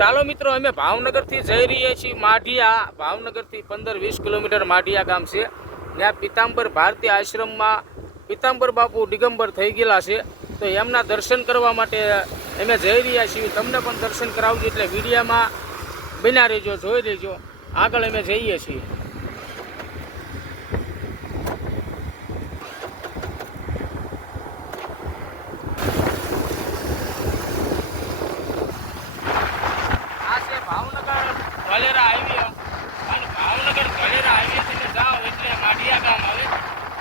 ચાલો મિત્રો, અમે ભાવનગરથી જઈ રહ્યા છીએ, માઢિયા. ભાવનગરથી પંદર વીસ કિલોમીટર માઢિયા ગામ છે. ત્યાં પિતાંબર ભારતીય આશ્રમમાં પિતાંબર બાપુ દિગંબર થઈ ગયેલા છે. તો એમના દર્શન કરવા માટે અમે જઈ રહ્યા છીએ. તમને પણ દર્શન કરાવજો એટલે વિડીયામાં બન્યા રહેજો, જોઈ લેજો. આગળ અમે જઈએ છીએ આ છે ભાવનગર ધોલેરા હાઈવે અને ભાવનગર ધોલેરા હાઈવે તમે જાઓ એટલે માઢિયા ગામ આવે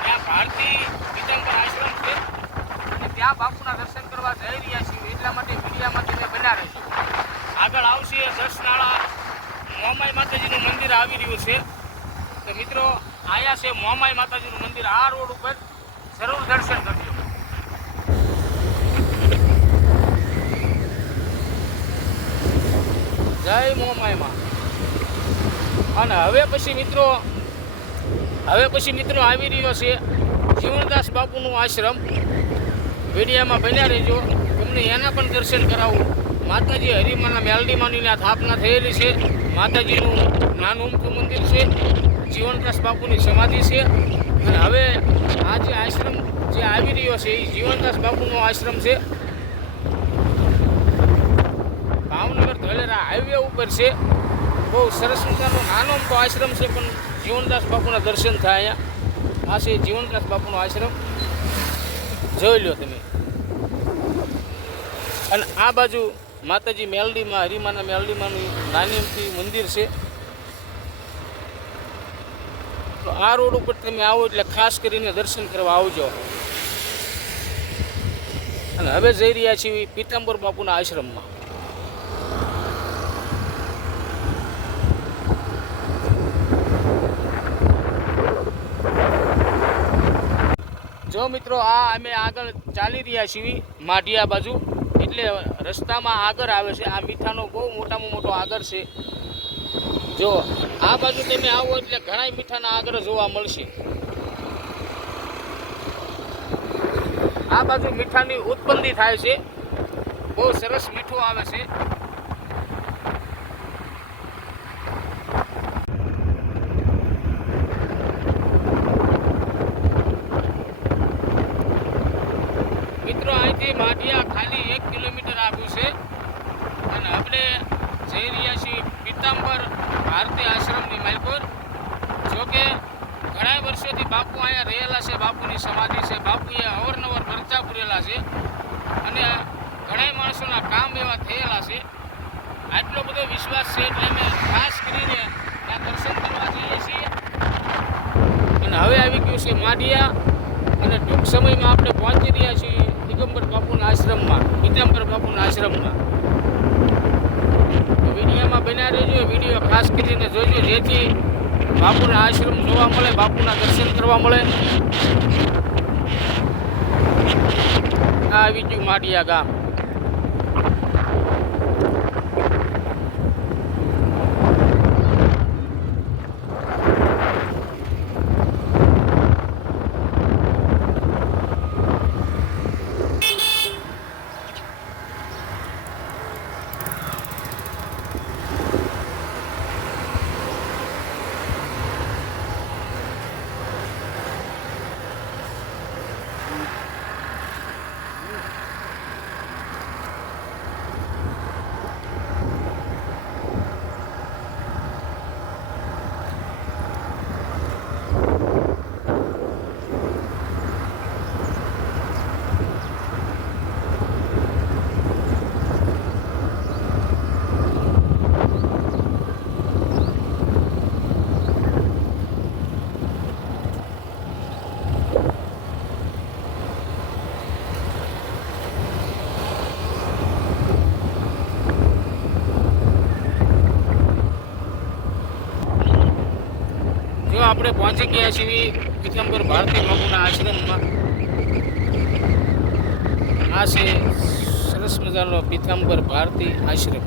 ત્યાં ભારતી પિતાંબર આશ્રમ છે અને ત્યાં બાપુના દર્શન કરવા જઈ રહ્યા છીએ, એટલા માટે મીડિયામાં તમે બન્યા છે. આગળ આવશે દસનાળા મોમાઈ માતાજીનું મંદિર આવી રહ્યું છે. તો મિત્રો, આયા છે મોમાઈ માતાજીનું મંદિર. આ રોડ ઉપર જરૂર દર્શન કરજો. જય મોમાઈમાં અને હવે પછી મિત્રો, હવે પછી મિત્રો આવી રહ્યો છે જીવનદાસ બાપુનું આશ્રમ. વિડીયામાં બન્યા રહેજો. તમને એના પણ દર્શન કરાવું. માતાજી હરિમાના મેલડીમાની આ સ્થાપના થયેલી છે. માતાજીનું નાનું ઉમતું મંદિર છે. જીવનદાસ બાપુની સમાધિ છે. અને હવે આ જે આશ્રમ જે આવી રહ્યો છે, એ જીવનદાસ બાપુનો આશ્રમ છે. ભાવનગર ધોલેરા હાઈવે ઉપર છે. બહુ સરસ મજાનો નાનો અમથો આશ્રમ છે, પણ જીવનદાસ બાપુના દર્શન થાય અહીંયા. આ છે જીવનદાસ બાપુનો આશ્રમ. જોઈ લો તમે. અને આ બાજુ માતાજી મેલડીમાં, હરિમાના મેલડીમાંનું નાની મંદિર છે. તો આ રોડ ઉપર તમે આવો એટલે ખાસ કરીને દર્શન કરવા આવજો. અને હવે જઈ રહ્યા છીએ પીતાંબર બાપુના આશ્રમમાં. જો મિત્રો, આ અમે આગળ ચાલી રહ્યા છીએ, માઢિયા બાજુ. એટલે રસ્તામાં આગળ આવે છે. આ મીઠાનો બહુ મોટામાં મોટો આગળ છે. જો આ બાજુ તમે આવો એટલે ઘણા મીઠાના આગળ જોવા મળશે. આ બાજુ મીઠાની ઉત્પન્ન થાય છે. બહુ સરસ મીઠું આવે છે. અહીંથી માઢિયા ખાલી એક કિલોમીટર આવ્યું છે. અને આપણે જઈ રહ્યા છીએ પીતાંબર ભારતી આશ્રમની માલપુર જોકે ઘણા વર્ષોથી બાપુ અહીંયા રહેલા છે, બાપુની સમાધિ છે. બાપુએ અવારનવાર ખર્ચા પૂરેલા છે. અને ઘણા માણસોના કામ એવા થયેલા છે. આટલો બધો વિશ્વાસ છે એટલે અમે ખાસ કરીને ત્યાં દર્શન કરવા જઈએ છીએ. અને હવે આવી ગયું છે માઢિયા. અને ટૂંક સમયમાં આપણે પહોંચી રહ્યા છીએ દિગંબર બાપુના આશ્રમમાં, પીતાંબર બાપુના આશ્રમમાં. વિડીયોમાં બન્યા રહેજો વીડિયો ખાસ કરીને જોજો, જેથી બાપુના આશ્રમ જોવા મળે, બાપુના દર્શન કરવા મળે. આ આવી ગયું માઢિયા ગામ જો આપણે પહોંચી ગયા છીએ પીતાંબર ભારતી બાપુના આશ્રમમાં. આ છે સરસ મજાનો પીતાંબર ભારતી આશ્રમ.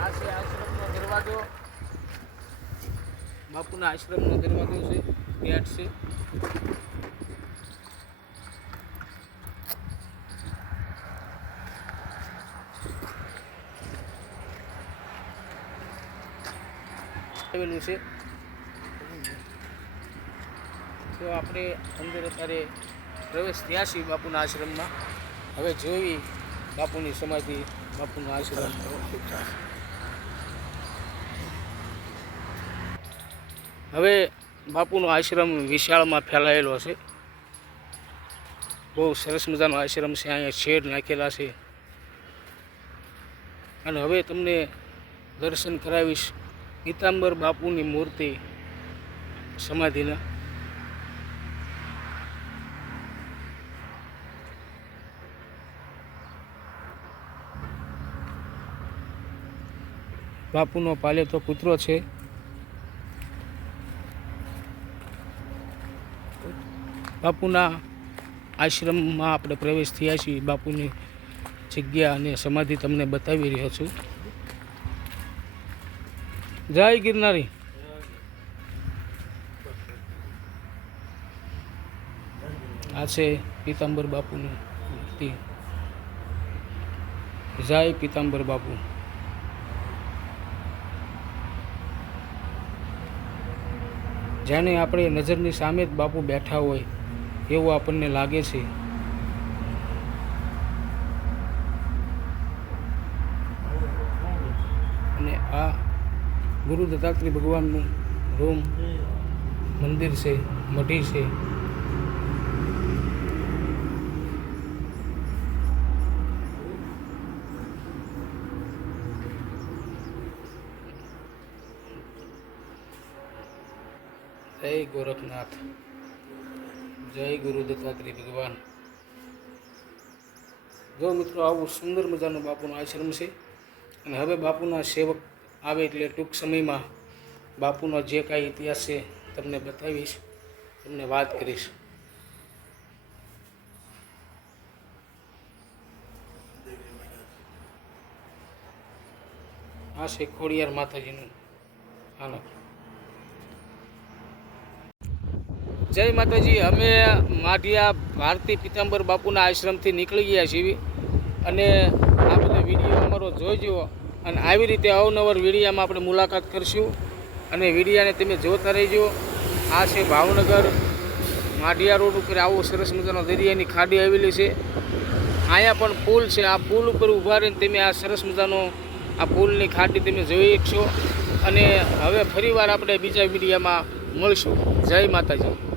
આ છે આશ્રમનો દરવાજો. બાપુ બાપુના આશ્રમનો દરવાજો છે, ગેટ છે. આવેલું છે. તો આપણે અંદર અત્યારે પ્રવેશ થયા છીએ બાપુના આશ્રમમાં. હવે જોઈ બાપુની સમાધિ, બાપુનો આશ્રમ. હવે બાપુનો આશ્રમ વિશાળમાં ફેલાયેલો છે. બહુ સરસ મજાનો આશ્રમ છે, અહીંયા શેડ નાખેલા છે. અને હવે તમને દર્શન કરાવીશ. પીતાંબર બાપુની મૂર્તિ સમાધિના. બાપુનો પાલેતો કૂતરો છે. બાપુના આશ્રમમાં આપણે પ્રવેશ થયા છીએ. બાપુની જગ્યા અને સમાધિ તમને બતાવી રહ્યો છું. જય ગિરનારી. આ છે પીતાંબર બાપુની મૂર્તિ. જય પીતાંબર બાપુ. જેને આપણે નજરની સામે જ બાપુ બેઠા હોય, એવું આપણને લાગે છે અને આ ગુરુ દત્તાત્રી ભગવાનનું રૂમ, મંદિર છે, મઢી છે. જય ગોરખનાથ, જય ગુરુ દત્તાત્રી ભગવાન. જો મિત્રો આવું સુંદર મજાનું બાપુનો આશ્રમ છે, અને હવે બાપુના સેવક આવે એટલે ટૂંક સમયમાં બાપુનો જે કાંઈ ઇતિહાસ છે તમને બતાવીશ, તમને વાત કરીશ. આ છે ખોડિયાર માતાજીનું આનંદ. જય માતાજી, અમે માઢિયા ભારતી પિતાંબર બાપુના આશ્રમથી નીકળી ગયા છીએ. અને આ બધો વીડિયો અમારો જોઈજો અને આવી રીતે અવનવર વીડિયામાં આપણે મુલાકાત કરશું. અને વીડિયાને તમે જોતા રહેજો. આ છે ભાવનગર માઢિયા રોડ ઉપર આવો સરસ મજાનો દરિયાની ખાડી આવેલી છે. અહીંયા પણ પુલ છે. આ પુલ ઉપર ઊભા રહીને તમે આ સરસ મજાનો આ પુલની ખાડી તમે જોઈ છો અને હવે ફરીવાર આપણે બીજા વીડિયામાં મળશું. જય માતાજી.